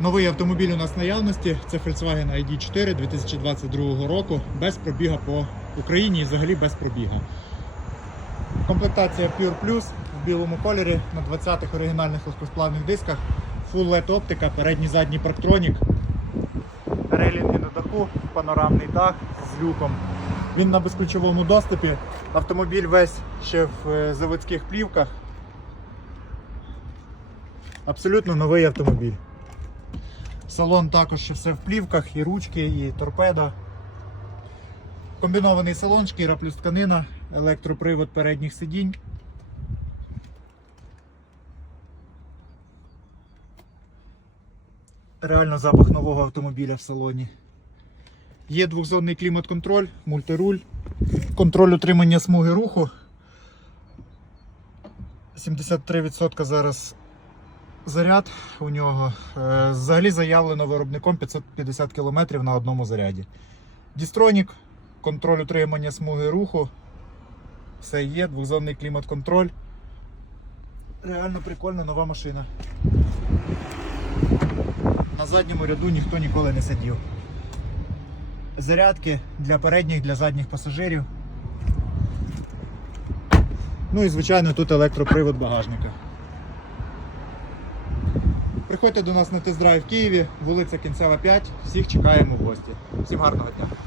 Новий автомобіль у нас наявності. Це Volkswagen ID4 2022 року, без пробіга по Україні і взагалі без пробіга. Комплектація Pure Plus в білому кольорі на 20-х оригінальних легкосплавних дисках. Full LED оптика, передній задній парктронік. Рейлінги на даху, панорамний дах з люком. Він на безключовому доступі. Автомобіль весь ще в е, заводських плівках. Абсолютно новий автомобіль. Салон також ще все в плівках, і ручки, і торпеда. Комбінований салон, шкіра плюс тканина, електропривод передніх сидінь. Реально запах нового автомобіля в салоні. Є двохзонний клімат-контроль, мультируль, контроль утримання смуги руху. 73% зараз заряд у нього. Е, Взагалі заявлено виробником 550 км на одному заряді. Дістронік, контроль утримання смуги руху. Все є, двохзонний клімат-контроль. Реально прикольна нова машина. На задньому ряду ніхто ніколи не сидів. Зарядки для передніх, для задніх пасажирів. Ну і звичайно тут електропривод багажника. Приходьте до нас на тест-драйв в Києві, вулиця Кінцева 5. Всіх чекаємо в гості. Всім гарного дня!